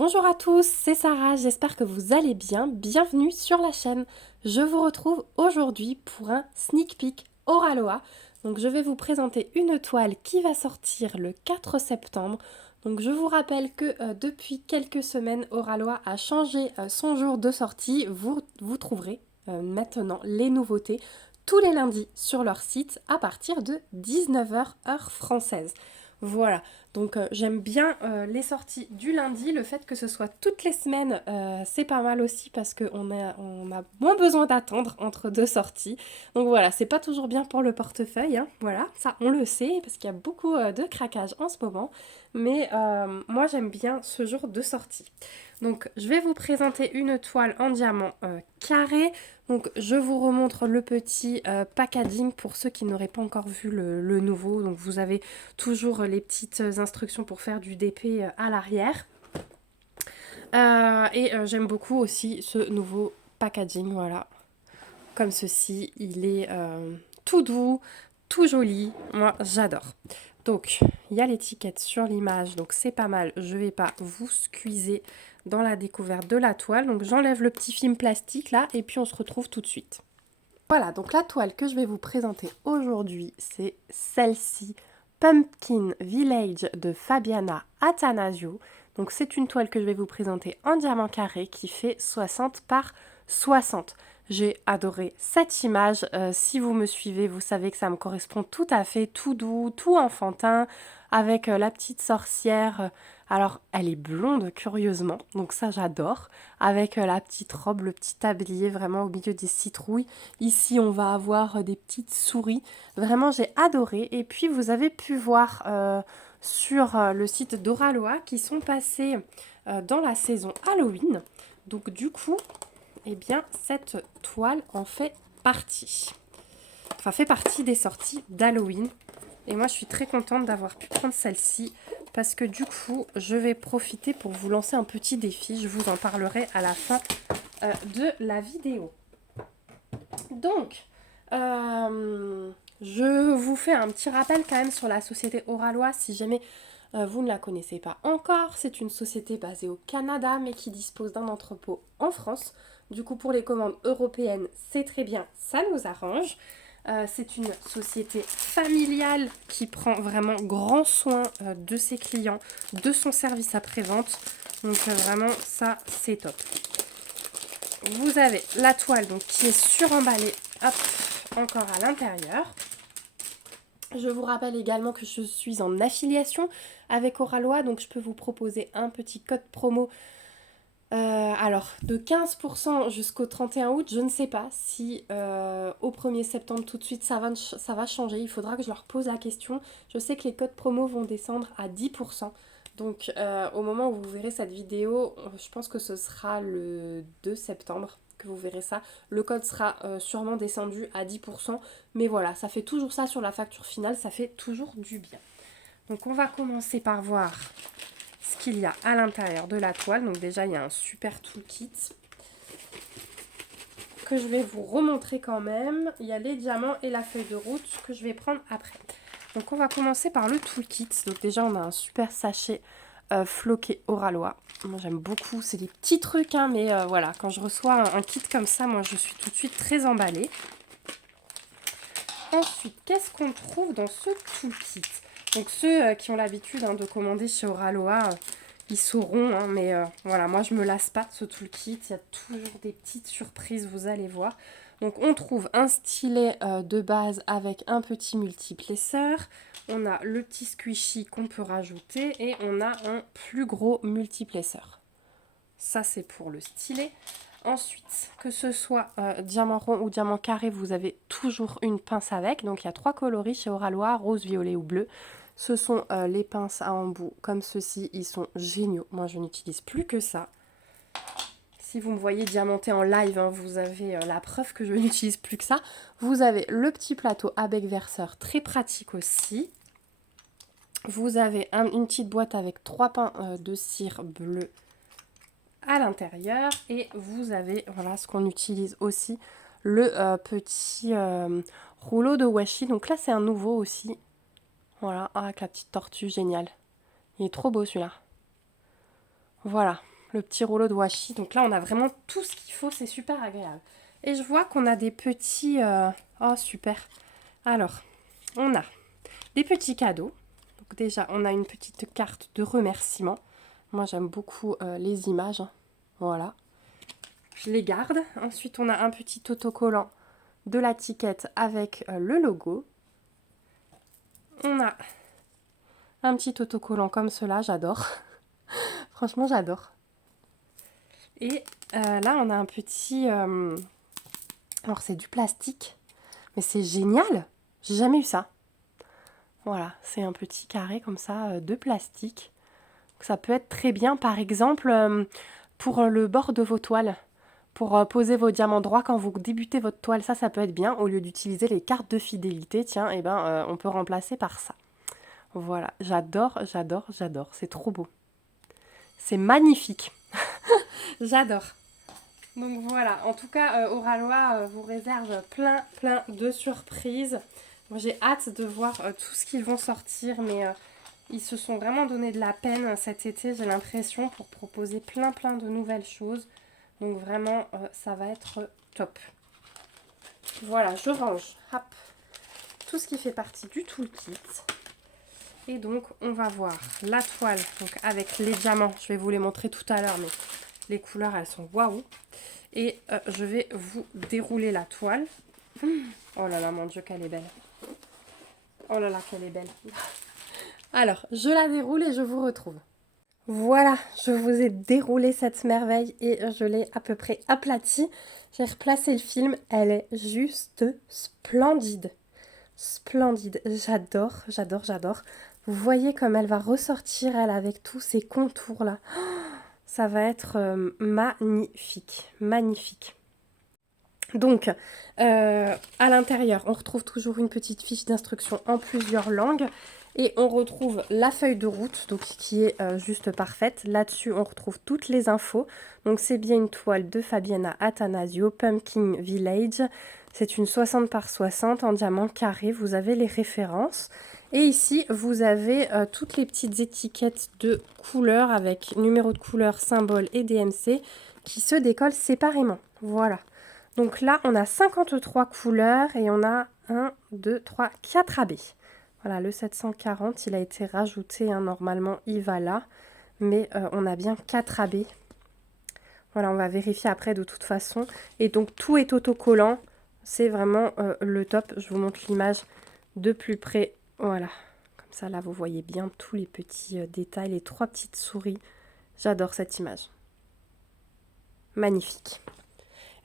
Bonjour à tous, c'est Sarah, j'espère que vous allez bien. Bienvenue sur la chaîne. Je vous retrouve aujourd'hui pour un sneak peek Oraloa. Donc je vais vous présenter une toile qui va sortir le 4 septembre. Donc je vous rappelle que depuis quelques semaines, Oraloa a changé son jour de sortie. Vous trouverez maintenant les nouveautés tous les lundis sur leur site à partir de 19h heure française. Voilà, donc j'aime bien les sorties du lundi, le fait que ce soit toutes les semaines, c'est pas mal aussi parce qu'on a moins besoin d'attendre entre deux sorties. Donc voilà, c'est pas toujours bien pour le portefeuille, hein, voilà, ça on le sait parce qu'il y a beaucoup de craquage en ce moment, mais moi j'aime bien ce jour de sortie. Donc je vais vous présenter une toile en diamant carré. Donc je vous remontre le petit packaging pour ceux qui n'auraient pas encore vu le nouveau. Donc vous avez toujours les petites instructions pour faire du DP à l'arrière. J'aime beaucoup aussi ce nouveau packaging, voilà. Comme ceci, il est tout doux, tout joli. Moi, j'adore. Donc, il y a l'étiquette sur l'image, donc c'est pas mal. Je vais pas vous squeezer dans la découverte de la toile. Donc, j'enlève le petit film plastique là et puis on se retrouve tout de suite. Voilà, donc la toile que je vais vous présenter aujourd'hui, c'est celle-ci, Pumpkin Village de Fabiana Attanasio. Donc c'est une toile que je vais vous présenter en diamant carré qui fait 60 par 60. J'ai adoré cette image. Si vous me suivez, vous savez que ça me correspond tout à fait, tout doux, tout enfantin, avec la petite sorcière. Alors, elle est blonde, curieusement, donc ça j'adore, avec la petite robe, le petit tablier, vraiment au milieu des citrouilles. Ici, on va avoir des petites souris. Vraiment, j'ai adoré. Et puis, vous avez pu voir sur le site d'Oraloa qui sont passés dans la saison Halloween. Donc, du coup, eh bien, cette toile en fait partie. Enfin, fait partie des sorties d'Halloween. Et moi, je suis très contente d'avoir pu prendre celle-ci parce que du coup, je vais profiter pour vous lancer un petit défi. Je vous en parlerai à la fin de la vidéo. Donc, je vous fais un petit rappel quand même sur la société Oraloa si jamais vous ne la connaissez pas encore. C'est une société basée au Canada mais qui dispose d'un entrepôt en France. Du coup, pour les commandes européennes, c'est très bien, ça nous arrange. C'est une société familiale qui prend vraiment grand soin de ses clients, de son service après-vente. Donc vraiment, ça, c'est top. Vous avez la toile donc, qui est suremballée, hop, encore à l'intérieur. Je vous rappelle également que je suis en affiliation avec Oraloa, donc je peux vous proposer un petit code promo. Alors, de 15% jusqu'au 31 août, je ne sais pas si au 1er septembre tout de suite ça va changer. Il faudra que je leur pose la question. Je sais que les codes promo vont descendre à 10%. Donc au moment où vous verrez cette vidéo, je pense que ce sera le 2 septembre que vous verrez ça. Le code sera sûrement descendu à 10%. Mais voilà, ça fait toujours ça sur la facture finale, ça fait toujours du bien. Donc on va commencer par voir ce qu'il y a à l'intérieur de la toile. Donc déjà, il y a un super toolkit que je vais vous remontrer quand même. Il y a les diamants et la feuille de route que je vais prendre après. Donc on va commencer par le toolkit. Donc déjà, on a un super sachet floqué Oraloa. Moi, j'aime beaucoup. C'est des petits trucs, hein, mais voilà, quand je reçois un kit comme ça, moi, je suis tout de suite très emballée. Ensuite, qu'est-ce qu'on trouve dans ce toolkit? Donc ceux qui ont l'habitude de commander chez Oraloa, ils sauront, hein, mais voilà, moi je me lasse pas de ce toolkit, il y a toujours des petites surprises, vous allez voir. Donc on trouve un stylet de base avec un petit multiplesseur, on a le petit squishy qu'on peut rajouter et on a un plus gros multiplesseur. Ça c'est pour le stylet. Ensuite, que ce soit diamant rond ou diamant carré, vous avez toujours une pince avec. Donc il y a 3 coloris chez Oraloa, rose, violet ou bleu. Ce sont les pinces à embout comme ceci, ils sont géniaux. Moi je n'utilise plus que ça. Si vous me voyez diamanter en live, hein, vous avez la preuve que je n'utilise plus que ça. Vous avez le petit plateau à bec verseur, très pratique aussi. Vous avez une petite boîte avec 3 pains de cire bleu à l'intérieur et vous avez, voilà ce qu'on utilise aussi, le petit rouleau de washi. Donc là c'est un nouveau aussi, voilà, avec la petite tortue, génial. Il est trop beau celui-là. Voilà, le petit rouleau de washi. Donc là, on a vraiment tout ce qu'il faut. C'est super agréable. Et je vois qu'on a des petits... Oh, super. Alors, on a des petits cadeaux. Donc déjà, on a une petite carte de remerciement. Moi, j'aime beaucoup les images. Hein. Voilà. Je les garde. Ensuite, on a un petit autocollant de la ticket avec le logo. On a un petit autocollant comme cela. J'adore. Franchement, j'adore. Et là, on a un petit... alors, c'est du plastique. Mais c'est génial. J'ai jamais eu ça. Voilà, c'est un petit carré comme ça de plastique. Ça peut être très bien, par exemple, pour le bord de vos toiles. Pour poser vos diamants droits quand vous débutez votre toile. Ça peut être bien. Au lieu d'utiliser les cartes de fidélité, tiens, eh ben, on peut remplacer par ça. Voilà, j'adore, j'adore, j'adore. C'est trop beau. C'est magnifique. J'adore. Donc voilà, en tout cas, Oralois vous réserve plein de surprises. Moi, j'ai hâte de voir tout ce qu'ils vont sortir, mais ils se sont vraiment donné de la peine cet été, j'ai l'impression, pour proposer plein de nouvelles choses. Donc vraiment, ça va être top. Voilà, je range hop, tout ce qui fait partie du toolkit. Et donc, on va voir la toile donc avec les diamants. Je vais vous les montrer tout à l'heure, mais les couleurs, elles sont waouh. Et je vais vous dérouler la toile. Oh là là, mon Dieu, qu'elle est belle. Oh là là, qu'elle est belle. Alors, je la déroule et je vous retrouve. Voilà, je vous ai déroulé cette merveille et je l'ai à peu près aplatie. J'ai replacé le film. Elle est juste splendide. Splendide. J'adore, j'adore, j'adore. Vous voyez comme elle va ressortir, elle, avec tous ces contours-là. Ça va être magnifique, magnifique. Donc, à l'intérieur, on retrouve toujours une petite fiche d'instruction en plusieurs langues. Et on retrouve la feuille de route, donc qui est juste parfaite. Là-dessus, on retrouve toutes les infos. Donc, c'est bien une toile de Fabiana Attanasio, Pumpkin Village. C'est une 60 par 60 en diamant carré. Vous avez les références. Et ici, vous avez toutes les petites étiquettes de couleurs avec numéro de couleur, symbole et DMC qui se décollent séparément. Voilà. Donc là, on a 53 couleurs et on a 1, 2, 3, 4 AB. Voilà, le 740, il a été rajouté. Hein, normalement, il va là. Mais on a bien 4 AB. Voilà, on va vérifier après de toute façon. Et donc, tout est autocollant. C'est vraiment le top. Je vous montre l'image de plus près. Voilà. Comme ça, là, vous voyez bien tous les petits détails. Les 3 petites souris. J'adore cette image. Magnifique.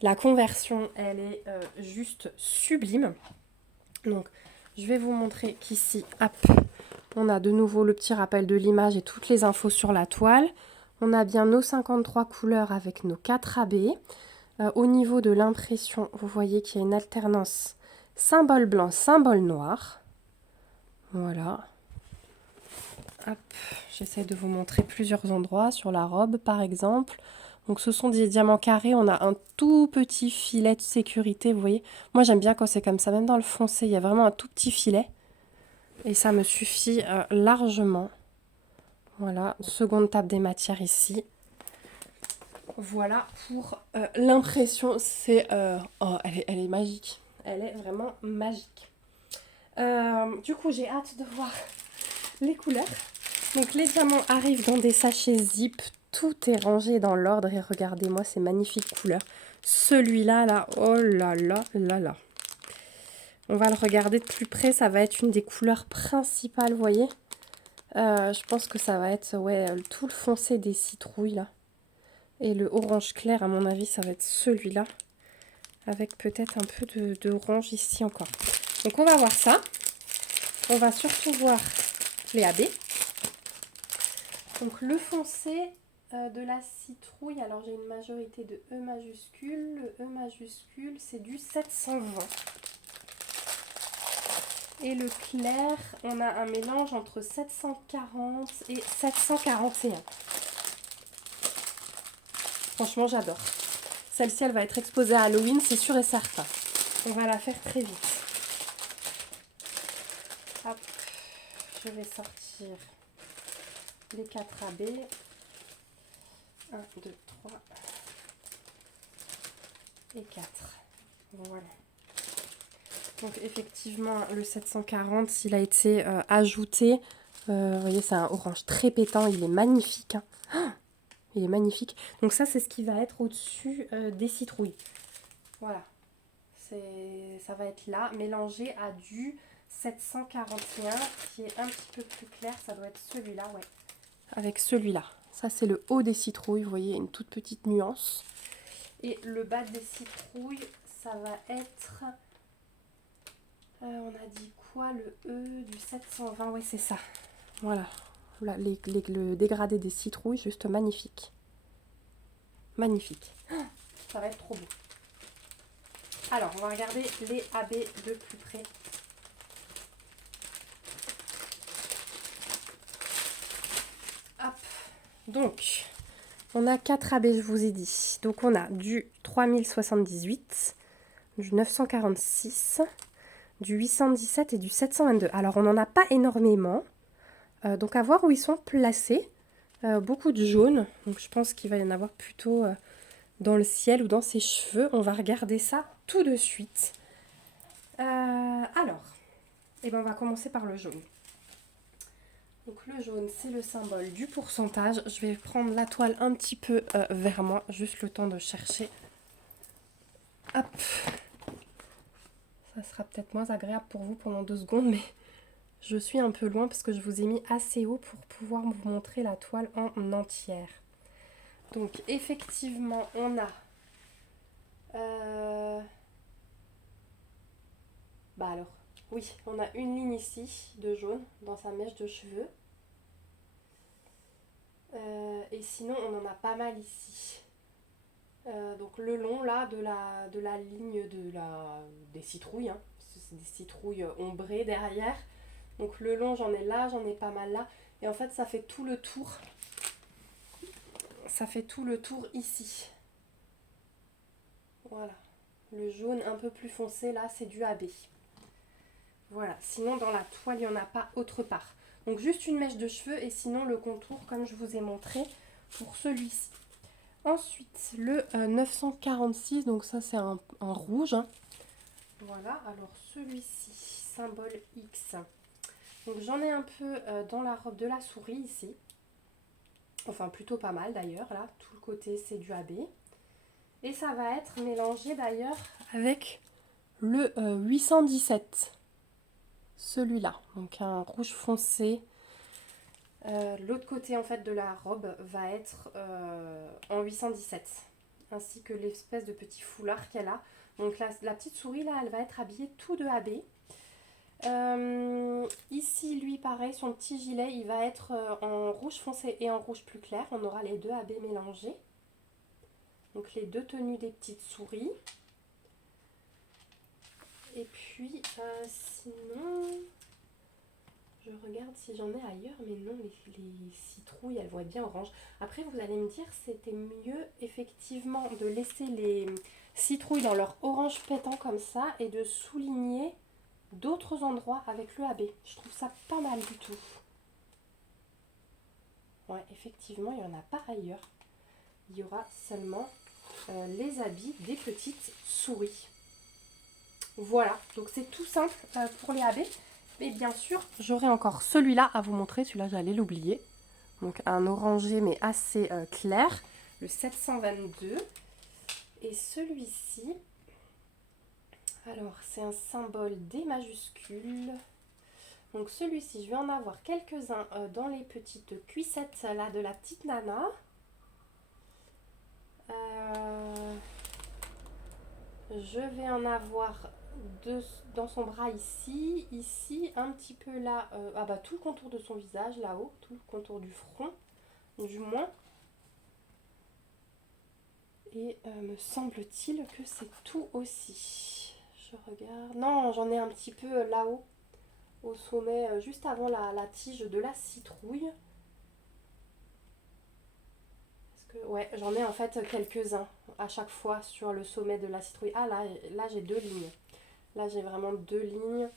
La conversion, elle est juste sublime. Donc, je vais vous montrer qu'ici, hop, on a de nouveau le petit rappel de l'image et toutes les infos sur la toile. On a bien nos 53 couleurs avec nos 4 AB. Au niveau de l'impression, vous voyez qu'il y a une alternance symbole blanc, symbole noir. Voilà. Hop, j'essaie de vous montrer plusieurs endroits sur la robe, par exemple. Donc ce sont des diamants carrés, on a un tout petit filet de sécurité, vous voyez. Moi j'aime bien quand c'est comme ça, même dans le foncé, il y a vraiment un tout petit filet. Et ça me suffit largement. Voilà, seconde table des matières ici. Voilà pour l'impression, c'est... oh, elle est magique, elle est vraiment magique. Du coup j'ai hâte de voir les couleurs. Donc les diamants arrivent dans des sachets zip. Tout est rangé dans l'ordre et regardez-moi ces magnifiques couleurs. Celui-là, là, oh là là là là. On va le regarder de plus près. Ça va être une des couleurs principales, vous voyez. Je pense que ça va être ouais, tout le foncé des citrouilles, là. Et le orange clair, à mon avis, ça va être celui-là. Avec peut-être un peu de orange ici encore. Donc on va voir ça. On va surtout voir les AB. Donc le foncé... de la citrouille, alors j'ai une majorité de E majuscule. Le E majuscule, c'est du 720. Et le clair, on a un mélange entre 740 et 741. Franchement, j'adore. Celle-ci, elle va être exposée à Halloween, c'est sûr et certain. On va la faire très vite. Hop, je vais sortir les 4 AB. 1, 2, 3 et 4. Voilà. Donc effectivement, le 740, il a été ajouté. Vous voyez, c'est un orange très pétant, il est magnifique. Hein. Oh, il est magnifique. Donc ça, c'est ce qui va être au-dessus des citrouilles. Voilà. Ça va être là, mélangé à du 741, qui est un petit peu plus clair. Ça doit être celui-là, ouais. Avec celui-là. Ça, c'est le haut des citrouilles. Vous voyez, une toute petite nuance. Et le bas des citrouilles, ça va être... on a dit quoi? Le E du 720, ouais, c'est ça. Voilà. Là, le dégradé des citrouilles, juste magnifique. Magnifique. Ça va être trop beau. Alors, on va regarder les AB de plus près. Hop. Donc, on a 4 AB, je vous ai dit. Donc, on a du 3078, du 946, du 817 et du 722. Alors, on n'en a pas énormément. Donc, à voir où ils sont placés. Beaucoup de jaune. Donc, je pense qu'il va y en avoir plutôt dans le ciel ou dans ses cheveux. On va regarder ça tout de suite. Alors, on va commencer par le jaune. Donc le jaune, c'est le symbole du pourcentage. Je vais prendre la toile un petit peu vers moi, juste le temps de chercher. Hop. Ça sera peut-être moins agréable pour vous pendant 2 secondes, mais je suis un peu loin parce que je vous ai mis assez haut pour pouvoir vous montrer la toile en entière. Donc effectivement, on a... Bah alors, oui, on a une ligne ici de jaune dans sa mèche de cheveux. Et sinon, on en a pas mal ici. Donc le long là de la ligne des citrouilles, hein, parce que c'est des citrouilles ombrées derrière. Donc le long, j'en ai là, j'en ai pas mal là. Et en fait, ça fait tout le tour. Ça fait tout le tour ici. Voilà. Le jaune un peu plus foncé là, c'est du AB. Voilà. Sinon, dans la toile, il n'y en a pas autre part. Donc juste une mèche de cheveux et sinon le contour comme je vous ai montré pour celui-ci. Ensuite, le 946, donc ça c'est un rouge. Hein. Voilà, alors celui-ci, symbole X. Donc j'en ai un peu dans la robe de la souris ici. Enfin plutôt pas mal d'ailleurs, là, tout le côté c'est du AB. Et ça va être mélangé d'ailleurs avec le 817. Celui-là, donc un rouge foncé. L'autre côté en fait de la robe va être en 817, ainsi que l'espèce de petit foulard qu'elle a. Donc la petite souris là, elle va être habillée tout de AB. Ici, lui, pareil, son petit gilet, il va être en rouge foncé et en rouge plus clair. On aura les deux AB mélangés. Donc les deux tenues des petites souris. Et puis, sinon... Je regarde si j'en ai ailleurs, mais non, les citrouilles, elles vont être bien orange. Après, vous allez me dire, c'était mieux, effectivement, de laisser les citrouilles dans leur orange pétant comme ça et de souligner d'autres endroits avec le AB. Je trouve ça pas mal du tout. Ouais, effectivement, il n'y en a pas ailleurs. Il y aura seulement les habits des petites souris. Voilà, donc c'est tout simple pour les AB. Et bien sûr, j'aurai encore celui-là à vous montrer. Celui-là, j'allais l'oublier. Donc un orangé, mais assez clair. Le 722. Et celui-ci, alors c'est un symbole D majuscule. Donc celui-ci, je vais en avoir quelques-uns dans les petites cuissettes là de la petite nana. Je vais en avoir dans son bras ici, un petit peu là, tout le contour de son visage là-haut, tout le contour du front, du moins. Et me semble-t-il que c'est tout aussi. Je regarde. Non, j'en ai un petit peu là-haut, au sommet, juste avant la tige de la citrouille. Ouais, j'en ai en fait quelques-uns à chaque fois sur le sommet de la citrouille. Ah là j'ai 2 lignes. Là j'ai vraiment 2 lignes.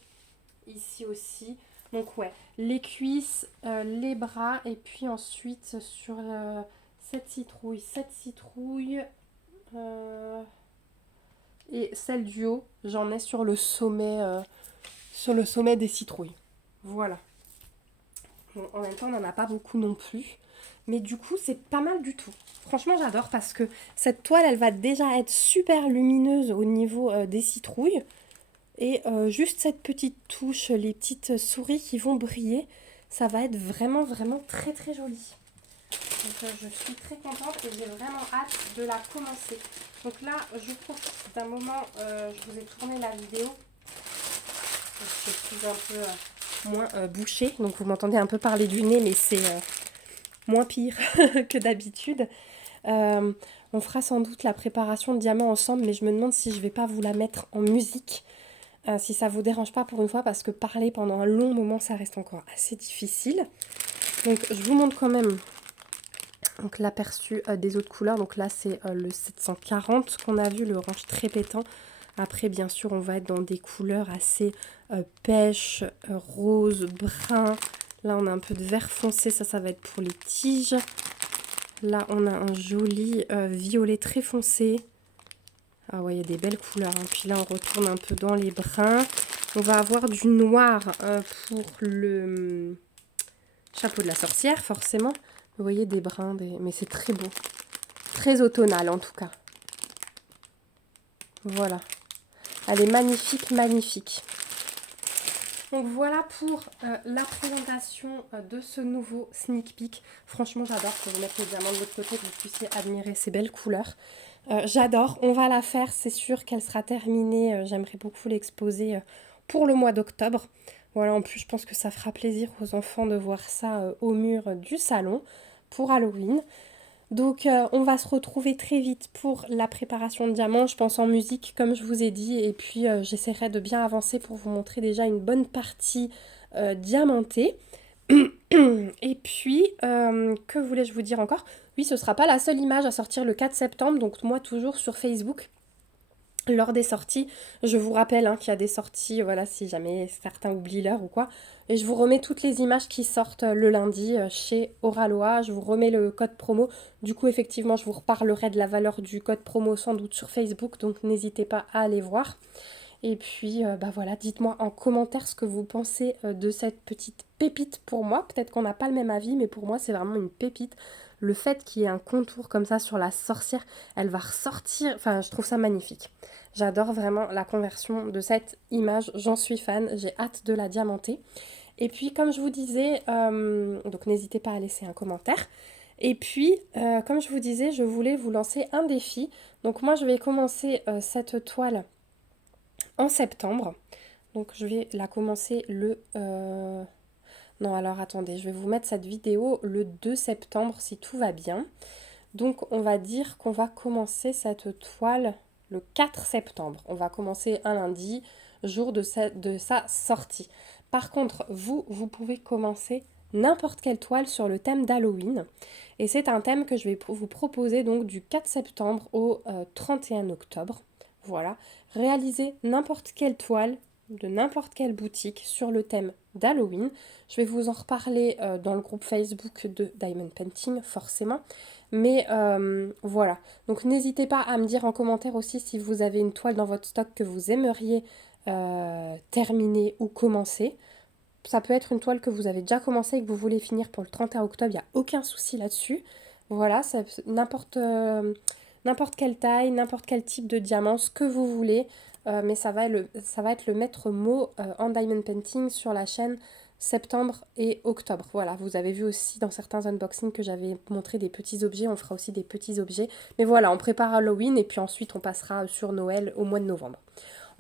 Ici aussi. Donc ouais, les cuisses, les bras et puis ensuite sur cette citrouille. Et celle du haut, j'en ai sur le sommet des citrouilles. Voilà. Bon, en même temps, on n'en a pas beaucoup non plus. Mais du coup, c'est pas mal du tout. Franchement, j'adore parce que cette toile, elle va déjà être super lumineuse au niveau des citrouilles. Et juste cette petite touche, les petites souris qui vont briller, ça va être vraiment, vraiment très, très joli. Donc je suis très contente et j'ai vraiment hâte de la commencer. Donc là, je profite d'un moment, je vous ai tourné la vidéo. Je suis un peu moins bouchée, donc vous m'entendez un peu parler du nez, mais c'est moins pire que d'habitude. On fera sans doute la préparation de diamant ensemble, mais je me demande si je vais pas vous la mettre en musique. Si ça vous dérange pas pour une fois, parce que parler pendant un long moment, ça reste encore assez difficile. Donc je vous montre quand même donc l'aperçu des autres couleurs. Donc là c'est le 740 qu'on a vu, le orange très pétant. Après bien sûr on va être dans des couleurs assez pêche, rose, brun. Là on a un peu de vert foncé, ça va être pour les tiges. Là on a un joli violet très foncé. Ah ouais, il y a des belles couleurs. Hein. Puis là on retourne un peu dans les bruns. On va avoir du noir pour le chapeau de la sorcière forcément. Vous voyez des brins, mais c'est très beau. Très automnal en tout cas. Voilà. Elle est magnifique, magnifique. Donc voilà pour la présentation de ce nouveau sneak peek. Franchement j'adore que vous mettre les diamants de l'autre côté, que vous puissiez admirer ces belles couleurs. J'adore, on va la faire, c'est sûr qu'elle sera terminée. J'aimerais beaucoup l'exposer pour le mois d'octobre. Voilà, en plus je pense que ça fera plaisir aux enfants de voir ça au mur du salon pour Halloween. Donc on va se retrouver très vite pour la préparation de diamants, je pense en musique comme je vous ai dit, et puis j'essaierai de bien avancer pour vous montrer déjà une bonne partie diamantée. Et puis, que voulais-je vous dire encore? Oui, ce ne sera pas la seule image à sortir le 4 septembre, donc moi toujours sur Facebook. Lors des sorties, je vous rappelle hein, qu'il y a des sorties, voilà, si jamais certains oublient l'heure ou quoi. Et je vous remets toutes les images qui sortent le lundi chez Oraloa. Je vous remets le code promo. Du coup, effectivement, je vous reparlerai de la valeur du code promo sans doute sur Facebook. Donc, n'hésitez pas à aller voir. Et puis, bah voilà, dites-moi en commentaire ce que vous pensez de cette petite pépite pour moi. Peut-être qu'on n'a pas le même avis, mais pour moi, c'est vraiment une pépite. Le fait qu'il y ait un contour comme ça sur la sorcière, elle va ressortir. Enfin, je trouve ça magnifique. J'adore vraiment la conversion de cette image. J'en suis fan. J'ai hâte de la diamanter. Et puis, comme je vous disais, donc n'hésitez pas à laisser un commentaire. Et puis, comme je vous disais, je voulais vous lancer un défi. Donc moi, je vais commencer cette toile en septembre. Donc je vais la commencer le... Non, alors attendez, je vais vous mettre cette vidéo le 2 septembre si tout va bien. Donc on va dire qu'on va commencer cette toile le 4 septembre. On va commencer un lundi, jour de sa sortie. Par contre, vous pouvez commencer n'importe quelle toile sur le thème d'Halloween. Et c'est un thème que je vais vous proposer donc du 4 septembre au 31 octobre. Voilà, réalisez n'importe quelle toile de n'importe quelle boutique sur le thème d'Halloween. Je vais vous en reparler dans le groupe Facebook de Diamond Painting, forcément. Mais voilà, donc n'hésitez pas à me dire en commentaire aussi si vous avez une toile dans votre stock que vous aimeriez terminer ou commencer. Ça peut être une toile que vous avez déjà commencé et que vous voulez finir pour le 31 octobre, il n'y a aucun souci là-dessus. Voilà, n'importe quelle taille, n'importe quel type de diamant, ce que vous voulez. Mais ça va être le maître mot en Diamond Painting sur la chaîne septembre et octobre. Voilà, vous avez vu aussi dans certains unboxings que j'avais montré des petits objets. On fera aussi des petits objets. Mais voilà, on prépare Halloween et puis ensuite on passera sur Noël au mois de novembre.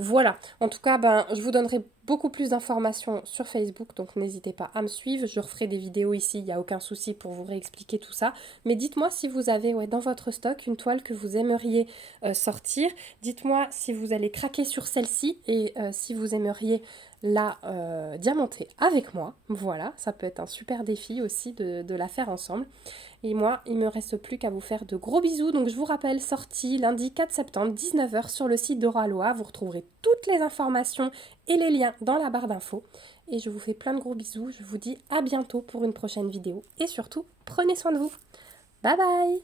Voilà, en tout cas, ben, je vous donnerai beaucoup plus d'informations sur Facebook, donc n'hésitez pas à me suivre. Je referai des vidéos ici, il n'y a aucun souci pour vous réexpliquer tout ça. Mais dites-moi si vous avez dans votre stock une toile que vous aimeriez sortir. Dites-moi si vous allez craquer sur celle-ci et si vous aimeriez la diamanter avec moi. Voilà, ça peut être un super défi aussi de la faire ensemble. Et moi, il me reste plus qu'à vous faire de gros bisous. Donc je vous rappelle, sortie lundi 4 septembre, 19h sur le site d'Oraloa. Vous retrouverez toutes les informations et les liens dans la barre d'infos. Et je vous fais plein de gros bisous. Je vous dis à bientôt pour une prochaine vidéo. Et surtout, prenez soin de vous. Bye bye!